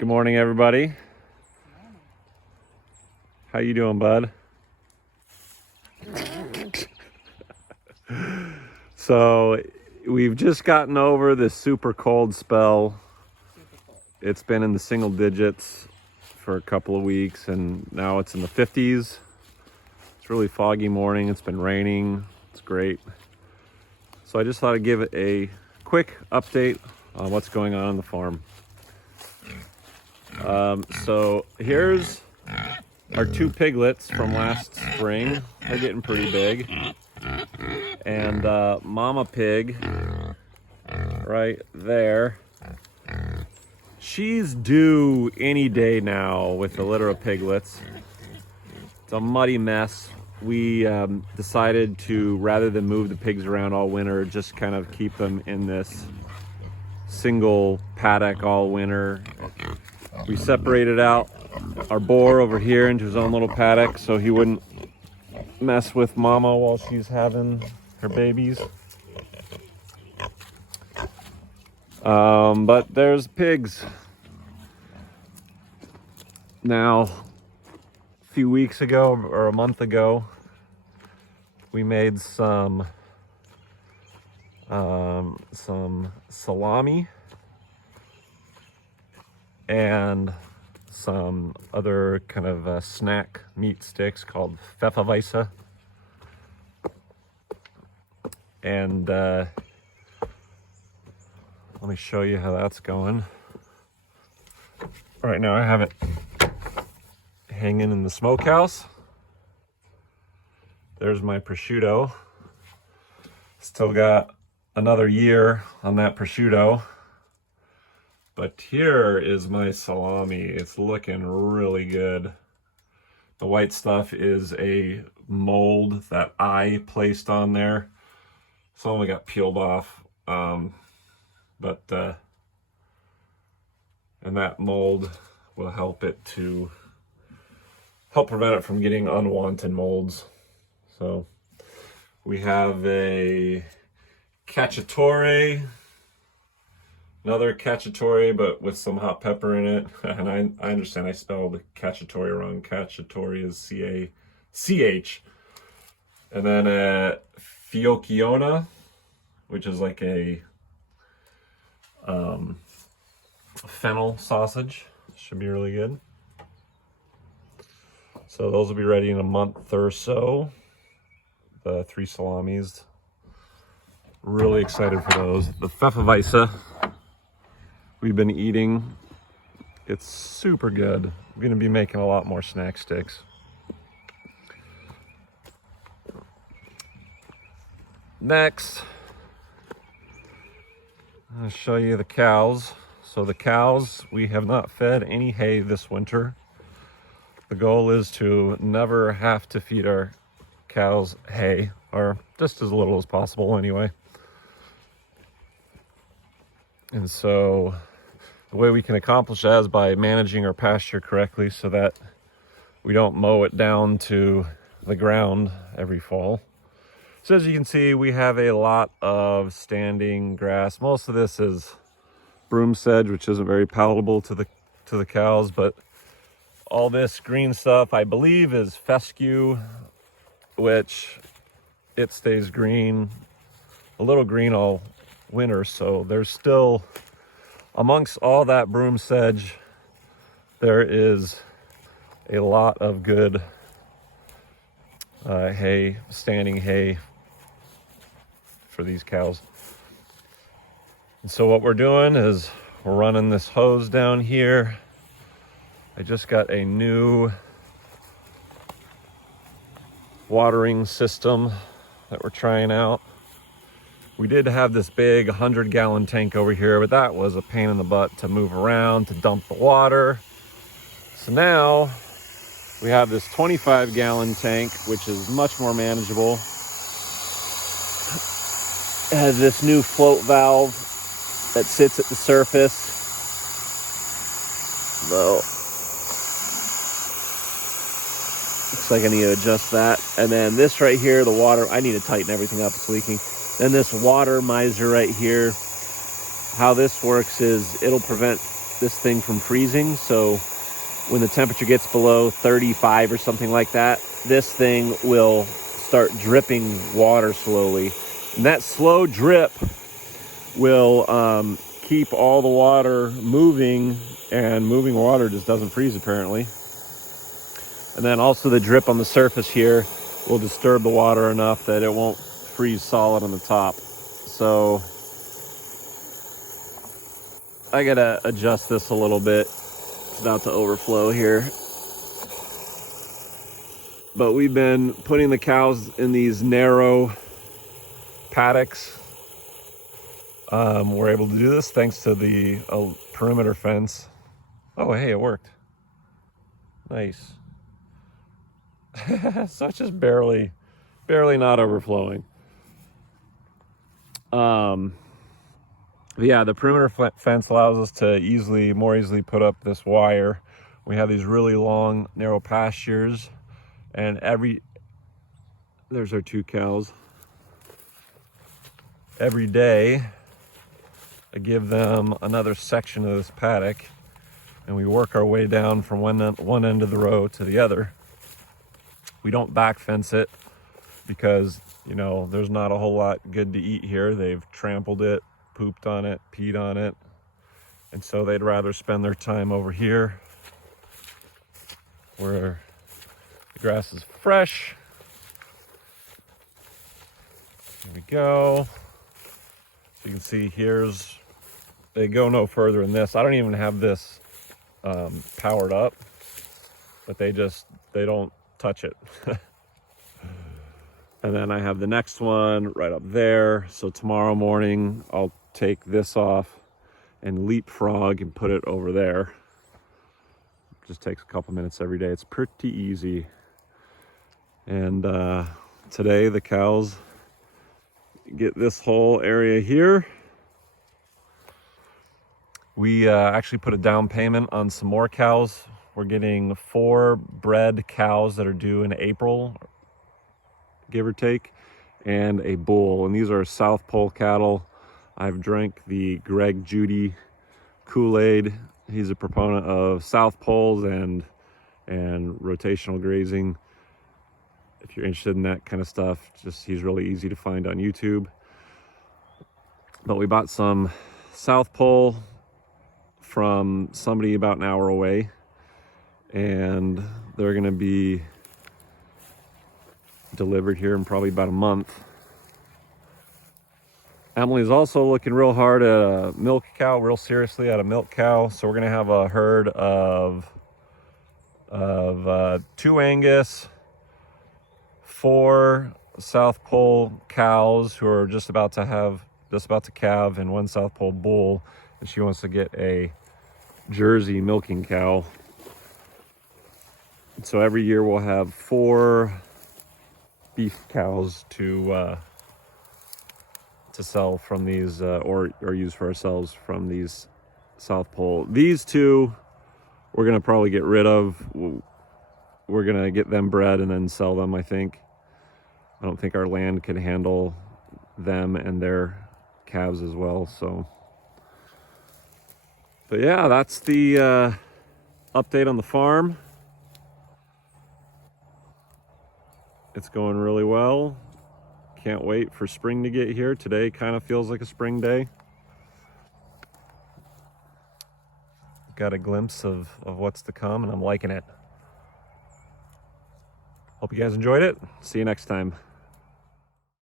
Good morning, everybody. How you doing, bud? So we've just gotten over this super cold spell. It's been in the single digits for a couple of weeks, and now it's in the 50s. It's really foggy morning. It's been raining. It's great. So I just thought I'd give it a quick update on what's going on the farm. So here's our two piglets from last spring. They're getting pretty big. And mama pig right there, she's due any day now with a litter of piglets. It's a muddy mess. We decided to, rather than move the pigs around all winter, just kind of keep them in this single paddock all winter. We separated out our boar over here into his own little paddock so he wouldn't mess with mama while she's having her babies. But there's pigs. Now, a few weeks ago or a month ago, we made some salami and some other kind of snack meat sticks called pfefferweisse. And let me show you how that's going. Right now I have it hanging in the smokehouse. There's my prosciutto. Still got another year on that prosciutto. But here is my salami. It's looking really good. The white stuff is a mold that I placed on there. Some of it got peeled off. And that mold will help prevent it from getting unwanted molds. So we have a cacciatore, another cacciatore, but with some hot pepper in it. And I understand I spelled cacciatore wrong. Cacciatore is C-A-C-H. And then a fiocchiona, which is like a fennel sausage. Should be really good. So those will be ready in a month or so. The 3 salamis. Really excited for those. The pfefferweisse we've been eating. It's super good. I'm gonna be making a lot more snack sticks. Next, I'll show you the cows. So the cows, we have not fed any hay this winter. The goal is to never have to feed our cows hay, or just as little as possible anyway. And so the way we can accomplish that is by managing our pasture correctly so that we don't mow it down to the ground every fall. So as you can see, we have a lot of standing grass. Most of this is broom sedge, which isn't very palatable to the cows, but all this green stuff, I believe, is fescue, which it stays green, a little green all winter. So there's still, amongst all that broom sedge, there is a lot of good hay, standing hay for these cows. And so what we're doing is we're running this hose down here. I just got a new watering system that we're trying out. We did have this big 100-gallon tank over here, but that was a pain in the butt to move around, to dump the water. So now we have this 25-gallon tank, which is much more manageable. It has this new float valve that sits at the surface. So looks like I need to adjust that. And then this right here, the water, I need to tighten everything up, it's leaking. Then this water miser right here, how this works is it'll prevent this thing from freezing. So when the temperature gets below 35 or something like that, this thing will start dripping water slowly. And that slow drip will keep all the water moving, and moving water just doesn't freeze apparently. And then also the drip on the surface here will disturb the water enough that it won't freeze solid on the top. So I gotta adjust this a little bit. It's about to overflow here. But we've been putting the cows in these narrow paddocks. We're able to do this thanks to the perimeter fence. Oh, hey, it worked. Nice. So it's just barely not overflowing. But yeah, the perimeter fence allows us to more easily put up this wire. We have these really long, narrow pastures, and there's our 2 cows. Every day, I give them another section of this paddock, and we work our way down from one end of the row to the other. We don't back fence it because, you know, there's not a whole lot good to eat here. They've trampled it, pooped on it, peed on it, and so they'd rather spend their time over here where the grass is fresh. Here we go. So you can see they go no further than this. I don't even have this powered up, but they don't touch it. And then I have the next one right up there. So tomorrow morning I'll take this off and leapfrog and put it over there. Just takes a couple minutes every day. It's pretty easy. And today the cows get this whole area here. We actually put a down payment on some more cows. We're getting 4 bred cows that are due in April, give or take, and a bull. And these are South Pole cattle. I've drank the Greg Judy Kool-Aid. He's a proponent of South Poles and rotational grazing. If you're interested in that kind of stuff, he's really easy to find on YouTube. But we bought some South Pole from somebody about an hour away, and they're going to be delivered here in probably about a month. Emily's also looking real hard at a milk cow, real seriously at a milk cow. So we're going to have a herd of 2 Angus, 4 South Pole cows who are just about to calve, and 1 South Pole bull. And she wants to get a Jersey milking cow. So every year we'll have 4 beef cows to sell from these, or use for ourselves from these South Pole. These 2 we're gonna probably get rid of. We're gonna get them bred and then sell them, I think. I don't think our land can handle them and their calves as well. So, but yeah, that's the update on the farm. It's going really well. Can't wait for spring to get here. Today kind of feels like a spring day. Got a glimpse of what's to come, and I'm liking it. Hope you guys enjoyed it. See you next time.